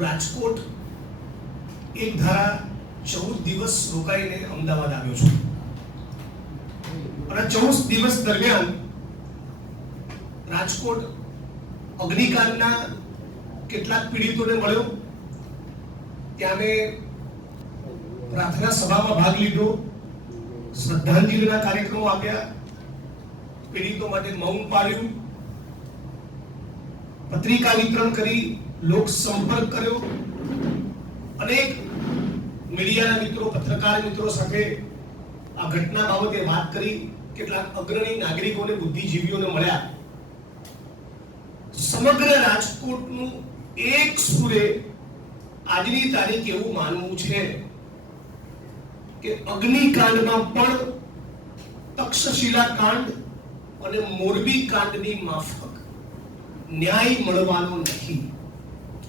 રાજકોટ એક ધારા 14 દિવસ રોકાઈને અમદાવાદ આવ્યો છું અને 14 દિવસ દરમિયાન રાજકોટ અગ્નિકાંડના કેટલાક પીડિતોને મળ્યો, ત્યાં મેં પ્રાર્થના સભામાં ભાગ લીધો, શ્રદ્ધાંજલિના કાર્યક્રમો આપ્યા, પીડિતો માટે મૌન પાળ્યું, પત્રિકા વિતરણ કરી, લોક સંપર્ક કર્યો, અનેક મીડિયાના મિત્રો, પત્રકાર મિત્રો સાથે આ ઘટના બાબતે વાત કરી, કેટલાક અગ્રણી નાગરિકોને, બુદ્ધિજીવીઓને મળ્યા. સમગ્ર રાજકોટનું એક સુરે આજની તારીખ એવું માનવું છે કે અગ્નિકાંડમાં પણ તક્ષશિલા કાંડ અને મોરબી કાંડની માફક ન્યાય મળવાનો નથી.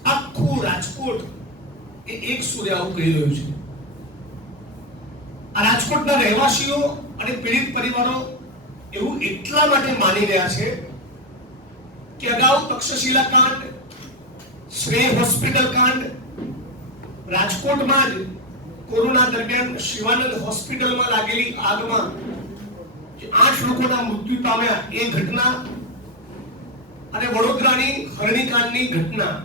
આખું રાજકોટ એ એક સુરે આવું કહી રહ્યું છે. આ રાજકોટના રહેવાસીઓ અને પીડિત પરિવારો એવું એટલા માટે માની રહ્યા છે કે અગાઉ તક્ષશિલા કાંડ, શ્રેય હોસ્પિટલ કાંડ, રાજકોટમાં જ કોરોના દરમિયાન શિવાનંદ હોસ્પિટલમાં લાગેલી આગમાં જે 8 લોકોના મૃત્યુ પામ્યા એ ઘટના અને વડોદરાની હરણીકાંડની ઘટના,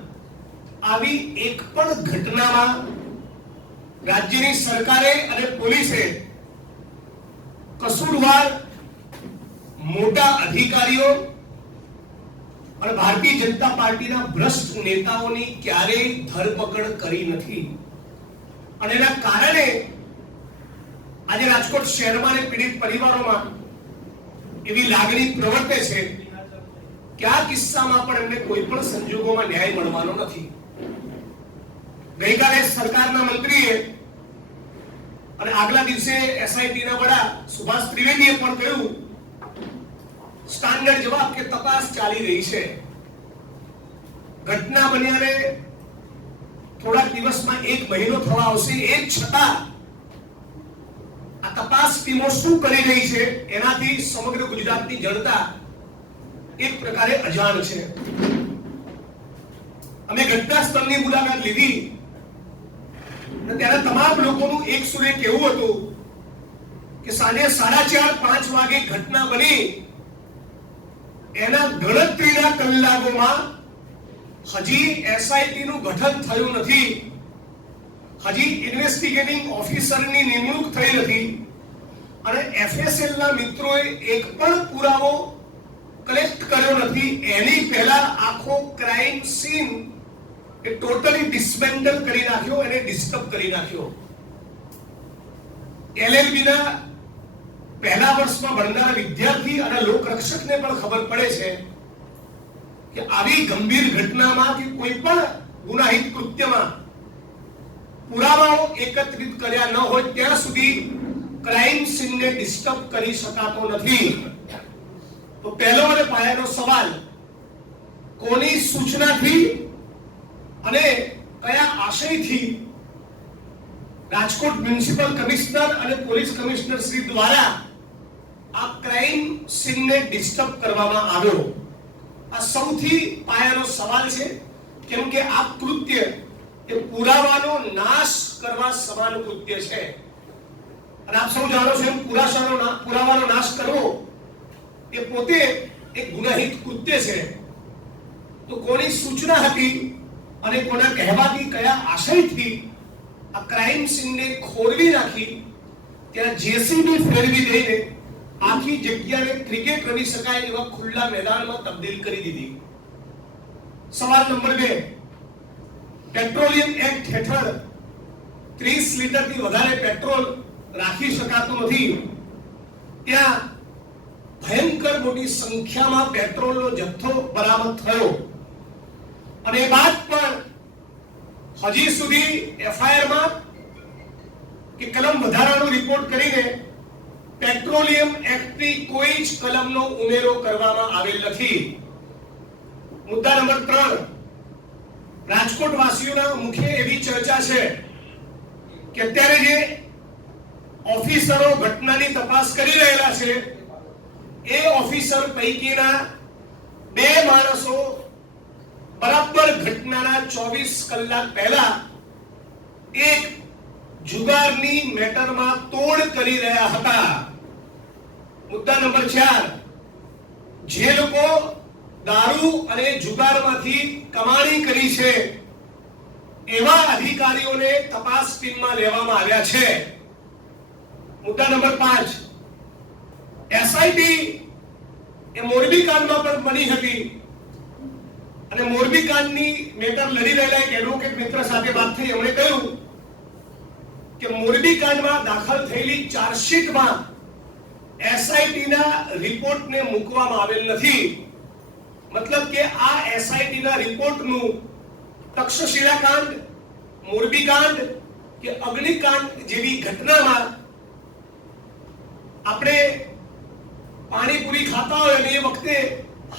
આવી એક પણ ઘટનામાં રાજ્યની સરકારે અને પોલીસે કસૂરવાર મોટા અધિકારીઓ અને ભારતીય જનતા પાર્ટીના ભ્રષ્ટ નેતાઓની ક્યારેય ધરપકડ કરી નથી. અને એના કારણે આજે રાજકોટ શહેરમાં અને પીડિત પરિવારોમાં એવી લાગણી પ્રવર્તે છે કે આ કિસ્સામાં પણ એમને કોઈ પણ સંજોગોમાં ન્યાય મળવાનો નથી. ગઈકાલે સરકારના મંત્રીએ અને આગલા દિવસે એસઆઈટીના વડા સુભાષ ત્રિવેદીએ પણ કહ્યું, સ્ટાન્ડર્ડ જવાબ કે તપાસ ચાલી રહી છે. ઘટના બન્યાને થોડા દિવસમાં 1 મહિનો થવા આવશે, એ છતાં આ તપાસ ટીમો શું કરી રહી છે એનાથી સમગ્ર ગુજરાતની જનતા એક પ્રકારે અજાણ છે. અમે ઘટના સ્થળની મુલાકાત લીધી અને ત્યારે તમામ લોકોનું એક સુરે કહેવું હતું કે સાંજે 4:30-5 વાગે ઘટના બની, એના ગણતરીના કલાકોમાં હજી એસઆઈટી નું ગઠન થયું નથી, હજી ઇન્વેસ્ટિગેટિંગ ઓફિસરની નિમણૂક થઈ નથી અને એફએસએલ ના મિત્રોએ એક પણ પુરાવો કલેક્ટ કર્યો નથી. એની પહેલા આખો ક્રાઇમ સીન એ ટોટલી ડિસમેન્ટલ કરી નાખ્યો, એને ડિસ્ટર્બ કરી નાખ્યો. એલએલબી ના પહેલા વર્ષમાં ભણનારા વિદ્યાર્થી અને લોકરક્ષકને પણ ખબર પડે છે કે આવી ગંભીર ઘટનામાં કે કોઈ પણ ગુનાહિત કૃત્યમાં પુરાવાઓ એકત્રિત કર્યા ન હોય ત્યાં સુધી ક્રાઇમ સીનને ડિસ્ટર્બ કરી શકાતો નથી. તો પહેલો અને પાયાનો સવાલ, કોની સૂચનાથી અને કયા આશયથી રાજકોટ મ્યુનિસિપલ કમિશનર અને પોલીસ કમિશનર શ્રી દ્વારા આ ક્રાઇમ સીનને ડિસ્ટર્બ કરવામાં આવ્યો? આ સૌથી પાયાનો સવાલ છે, કેમ કે આ કૃત્ય એ પુરાવાનો નાશ કરવા સમાન કૃત્ય છે. અને આપ સૌ જાણો છો એમ પુરાવાનો નાશ કરવો એ પોતે એક ગુનાહિત કૃત્ય છે. તો કોની સૂચના હતી અને કોના કહેવાથી, કયા આશયથી આ ક્રાઇમ સીનને ખોરવી નાખી, ત્યાં જેસીબી ફેરવી દઈને આખી જગ્યાને ક્રિકેટ રમી શકાય એવા ખુલ્લા મેદાનમાં તબદીલ કરી દીધી? સવાલ નંબર 2, પેટ્રોલિયમ એક્ટ હેઠળ 30 લીટરથી વધારે પેટ્રોલ રાખી શકાતું નથી, ત્યાં ભયંકર મોટી સંખ્યામાં પેટ્રોલનો જથ્થો બરામદ થયો અને એ બાદ પણ હજી સુધી એફઆઈઆરમાં કે કલમ વધારાનો રિપોર્ટ કરીને પેટ્રોલિયમ એક્ટની કોઈ જ કલમનો ઉમેરો કરવામાં આવેલ નથી. મુદ્દા નંબર 3, રાજકોટ વાસીઓના મુખે એવી ચર્ચા છે કે અત્યારે જે ઓફિસરો ઘટનાની તપાસ કરી રહેલા છે એ ઓફિસર પૈકીના 2 માણસો બરાબર ઘટનાના 24 કલાક પહેલા એક જુગારની મેટરમાં તોડ કરી રહ્યા હતા. મુદ્દા નંબર 4, જે લોકો દારૂ અને જુગારમાંથી કમાણી કરી છે એવા અધિકારીઓને તપાસ ટીમમાં લેવામાં આવ્યા છે. મુદ્દા નંબર 5, એસઆઈટી એ મોરબી કાંડમાં પણ બની હતી અને મોરબી કાંડની મેટર લડી રહેલા એક એડવોકેટ મિત્ર સાથે વાત થઈ. એમણે કહ્યું કે મોરબી કાંડમાં દાખલ થયેલી ચાર્જશીટમાં એસઆઈટીના રિપોર્ટને મૂકવામાં આવેલ નથી. મતલબ કે આ એસઆઈટીના રિપોર્ટનું તક્ષશિલા કાંડ, મોરબી કાંડ કે અગ્નિકાંડ જેવી ઘટનામાં આપણે પાણીપુરી ખાતા હોય અને એ વખતે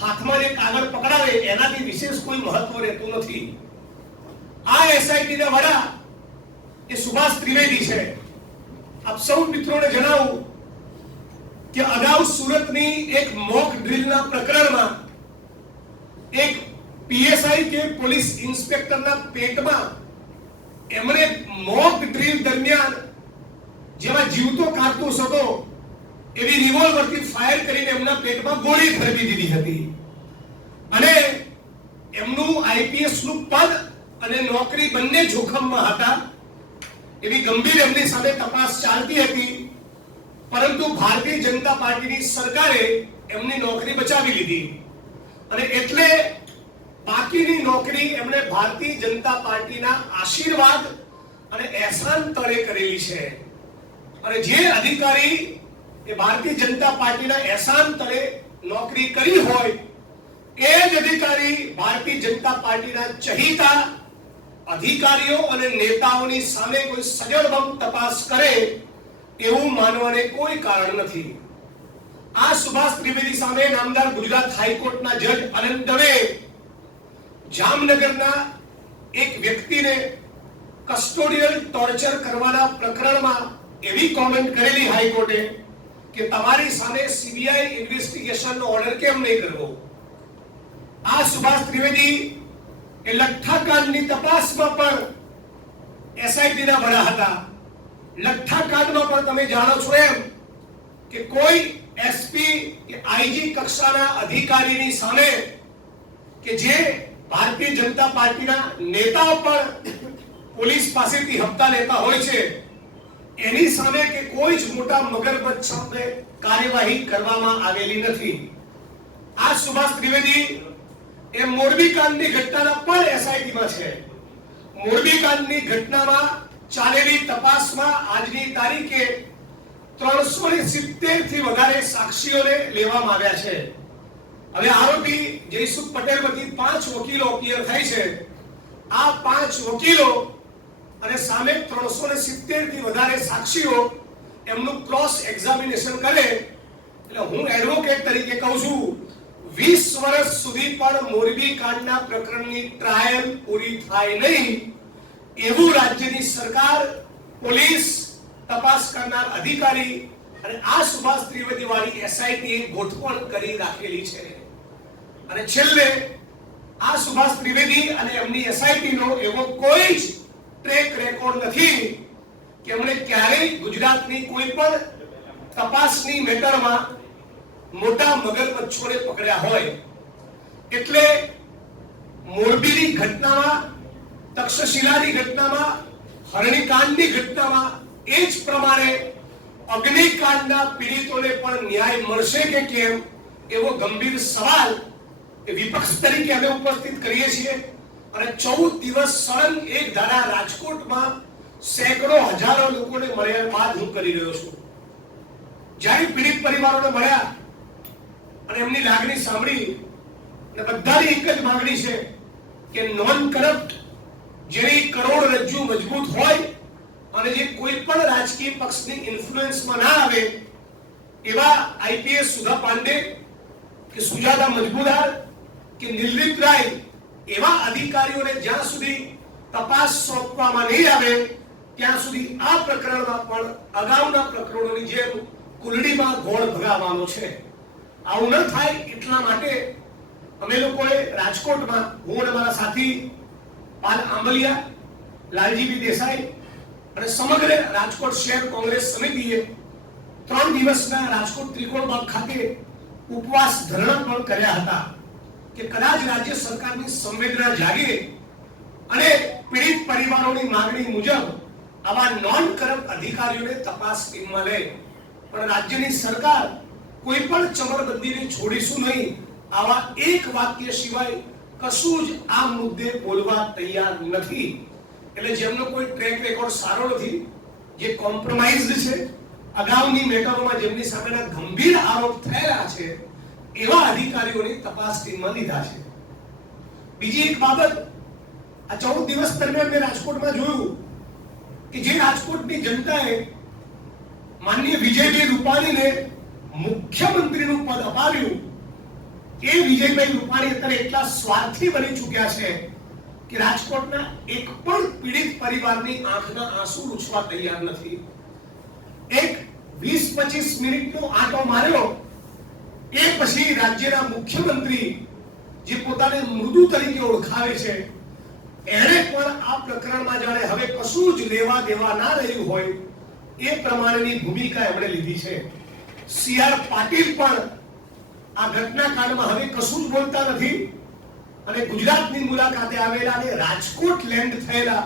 હાથમાં જે કાગળ પકડાવે એનાથી વિશેષ કોઈ મહત્વ રહેતું નથી. આ એસઆઈટીના વડા એ સુભાષ ત્રિવેદી છે. આપ સૌ મિત્રોને જણાવું કે અગાઉ સુરતની એક મોક ડ્રીલના પ્રકરણમાં એક પીએસઆઈ કે પોલીસ ઇન્સ્પેક્ટરના પેટમાં એમણે મોક ડ્રીલ દરમિયાન જેમાં જીવતો કારતૂસ હતો એવી રિવોલ્વરથી ફાયર કરીને એમના પેટમાં ગોળી ભરવી દીધી હતી અને એમનું આઈપીએસ નું પદ અને નોકરી બંને જોખમમાં હતા. એવી ગંભીર એમની સામે તપાસ ચાલતી હતી, પરંતુ ભારતીય જનતા પાર્ટીની સરકારે એમની નોકરી બચાવી લીધી અને એટલે બાકીની નોકરી એમણે ભારતીય જનતા પાર્ટીના આશીર્વાદ અને એહસાન તળે કરેલી છે. અને જે અધિકારી એ ભારતીય જનતા પાર્ટીના એહસાન તળે નોકરી કરી હોય એ જ અધિકારી ભારતીય જનતા પાર્ટીના ચહીતા અધિકારીઓ અને નેતાઓની સામે કોઈ સજળબમ તપાસ કરે એવું માનવાને કોઈ કારણ નથી. આ સુભાષ ત્રિવેદી સામે નામદાર ગુજરાત હાઈકોર્ટના જજ અનંત દવે જામનગરના એક વ્યક્તિને કસ્ટોડિયલ ટોર્ચર કરવાના પ્રકરણમાં એવી કોમેન્ટ કરેલી હાઈકોર્ટે કે તમારી સામે સીબીઆઈ ઇન્વેસ્ટિગેશનનો ઓર્ડર કેમ નહીં કરવો. આ સુભાષ ત્રિવેદી એ લઠ્ઠાકાંડની તપાસમાં પણ એસઆઈટીના વડા હતા. લઠ્ઠાકાંડમાં પણ તમે જાણો છો એમ કે કોઈ એસપી કે આઈજી કક્ષાના અધિકારીની સામે કે જે ભારતીય જનતા પાર્ટીના નેતાઓ પણ પોલીસ પાસેથી હપ્તા લેતા હોય છે એની સામે કે કોઈ જ મોટા મગરમચ્છ સામે કાર્યવાહી કરવામાં આવેલી નથી. આ સુભાષ ત્રિવેદી એ મોરબી કાંડની ઘટનાના પણ એસઆઈટીમાં છે. મોરબી કાંડની ઘટનામાં ચાલેલી તપાસમાં આજની તારીખે 370 થી વધારે સાક્ષીઓને લેવામાં આવ્યા છે. હવે આરોપી જયસુખ પટેલ વતી 5 વકીલો અપિયર થાય છે. આ 5 વકીલો અને સામે 370 થી વધારે સાક્ષીઓ એમનું ક્રોસ એક્ઝામિનેશન કરે એટલે હું એડવોકેટ તરીકે કહું છું 20 વર્ષ સુધી પણ મોરબી કાંડના પ્રકરણની ટ્રાયલ પૂરી થાય નહીં એવું રાજ્યની સરકાર, પોલીસ, તપાસ કરનાર અધિકારી અને આ સુભાષ ત્રિવેદી વાળી એસઆઈટી ગોઠવણ કરી રાખેલી છે. અને છેલ્લે આ સુભાષ ત્રિવેદી અને એમની એસઆઈટી નો એવો કોઈ જ ટ્રેક રેકોર્ડ નથી કે એમણે ક્યારેય ગુજરાતની કોઈ પણ તપાસની મેટરમાં મોટા મગરમચ્છોને પકડ્યા હોય. એટલે મોરબીની ઘટનામાં, તક્ષશિલાની ઘટનામાં, હરણીકાંડની ઘટનામાં એ જ પ્રમાણે અગ્નિકાંડના પીડિતોને પણ ન્યાય મળશે કે કેમ એવો ગંભીર સવાલ વિપક્ષ તરીકે અમે ઉપસ્થિત કરીએ છીએ. અને 14 દિવસ સળંગ એક ધારા રાજકોટમાં સેંકડો હજારો લોકોને મળ્યા બાદ હું કરી રહ્યો છું. જ્યારે પીડિત પરિવારોને મળ્યા અને એમની લાગણી સાંભળી અને બધાની એક જ માંગણી છે કે નોન કરપ્ટ જેની કરોડરજ્જુ મજબૂત હોય અને જે કોઈ પણ રાજકીય પક્ષની ઇન્ફ્લુઅન્સમાં ના આવે એવા આઈપીએસ સુધા પાંડે કે સુજાતા મજમુદાર કે નિલદીપ રાય એવા અધિકારીઓને જ્યાં સુધી તપાસ સોંપવામાં નહીં આવે ત્યાં સુધી આ પ્રકરણમાં પણ અગાઉના પ્રકરણોની જેમ કુલડીમાં ગોળ ભગાવવાનો છે. આવું ન થાય એટલા માટે અમે લોકોએ રાજકોટમાં, હું અને મારા સાથી પાલ આંબલિયા, લાલજીભાઈ દેસાઈ અને સમગ્ર રાજકોટ શહેર કોંગ્રેસ સમિતિએ 3 દિવસના રાજકોટ ત્રિકોણબાગ ખાતે ઉપવાસ ધરણા પણ કર્યા હતા કે કદાચ રાજ્ય સરકારની સંવેદના જાગે અને પીડિત પરિવારોની માંગણી મુજબ આવા નોન કરપ્ટ અધિકારીઓને તપાસ ટીમમાં લે. પણ રાજ્યની સરકાર કોઈ પણ ચમરબંધીને છોડીશું નહીં આવા એક વાક્ય સિવાય કશું જ આ મુદ્દે બોલવા તૈયાર નથી. એટલે જેમનો કોઈ ટ્રેક રેકોર્ડ સારો નથી, જે કોમ્પ્રોમાઇઝડ છે, અગાઉની મેટરોમાં જેમની સામેના ગંભીર આરોપ થયેલા છે, એવા અધિકારીઓની તપાસ ટીમમાં લીધા છે. બીજી એક બાબત, આ 14 દિવસ દરમિયાન મેં રાજકોટમાં જોયું કે જે રાજકોટની જનતાએ માનનીય વિજયભાઈ રૂપાણીને મુખ્યમંત્રીનું પદ અપાવ્યું, એ વિજયભાઈ રૂપાણી અત્યારે એટલા સ્વાર્થી બની ચૂક્યા છે કે રાજકોટના એક પણ પીડિત પરિવારની આંખના આંસુ લૂછવા તૈયાર નથી. એક 20-25 મિનિટનો આંટો માર્યો, એ પછી રાજ્યના મુખ્યમંત્રી જે પોતાને મૃદુ તરીકે ઓળખાવે છે, એણે પણ આ પ્રકરણમાં જાણે હવે કશું જ લેવા દેવા ના રહ્યું હોય એ પ્રમાણેની ભૂમિકા એમણે લીધી છે. સી.આર. પાટીલ પણ આ ઘટનાકાંડમાં હવે કશું જ બોલતા નથી અને ગુજરાતની મુલાકાતે આવેલા અને રાજકોટ લેન્ડ થયેલા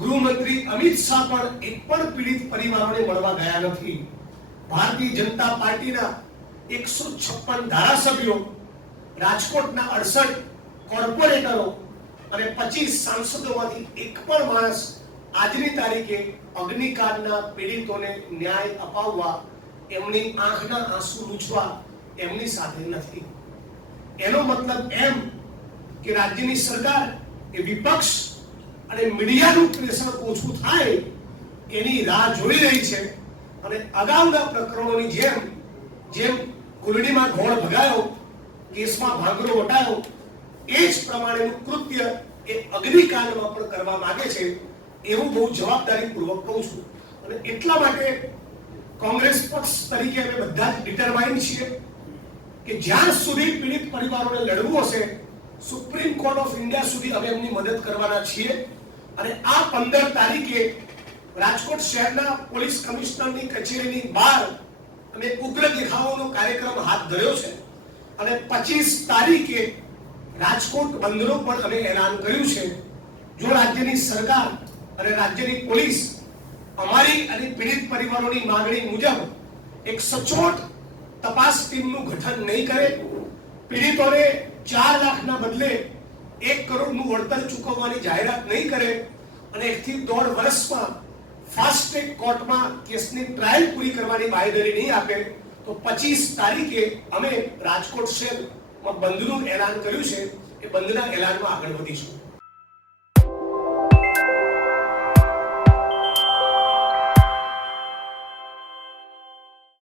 ગૃહમંત્રી અમિત શાહ પણ એક પણ પીડિત પરિવારોને મળવા ગયા નથી. ભારતીય જનતા પાર્ટીના 156 ધારાસભ્યો, રાજકોટના 68 કોર્પોરેટરો અને 25 સાંસદોમાંથી એક પણ માણસ આજની તારીખે અગ્નિકાંડના પીડિતોને ન્યાય અપાવવા, એમની આંખના આંસુ લૂછવા એમની સાથે નથી. એનો મતલબ એમ કે રાજ્યની સરકાર એ વિપક્ષ અને મીડિયાનું પ્રેશર ઓછું થાય એની રાહ જોઈ રહી છે અને અગાઉના પ્રકરણોની જેમ કુલડીમાં ઘોડ ભગાયો, કેસમાં ભાંગરો વટાયો, એ જ પ્રમાણેનું કૃત્ય એ અગ્નિકાંડમાં પણ કરવા માંગે છે, એવું બહુ જવાબદારીપૂર્વક કહું છું. અને એટલા માટે કોંગ્રેસ પક્ષ તરીકે અમે બધા જ ડિટરમાઇન્ડ છીએ કે જ્યાં સુધી પીડિત પરિવારોને લડવું હશે, સુપ્રીમ કોર્ટ ઓફ ઇન્ડિયા સુધી અમે એમની મદદ કરવાના છીએ. અને આ 15 તારીખે રાજકોટ શહેરના પોલીસ કમિશનરની કચેરીની બહાર અમે ઉગ્ર દેખાવોનો કાર્યક્રમ હાથ ધર્યો છે અને 25 તારીખે રાજકોટ બંધનો પણ અમે એલાન કર્યું છે. જો રાજ્યની સરકાર અને રાજ્યની પોલીસ અમારી અને પીડિત પરિવારોની માંગણી મુજબ એક સચોટ તપાસ ટીમનું ગઠન નહીં કરે, પીડિતોને 4 લાખના બદલે 1 કરોડનું વળતર ચૂકવવાની જાહેરાત નહીં કરે અને 1 થી 1.5 વર્ષમાં ફાસ્ટ ટ્રેક કોર્ટમાં કેસની ટ્રાયલ પૂરી કરવાની બાંયધરી નહીં આપે તો 25 તારીખે અમે રાજકોટ શહેરમાં બંધનું એલાન કર્યું છે. એ બંધના એલાનમાં આગળ વધીશું.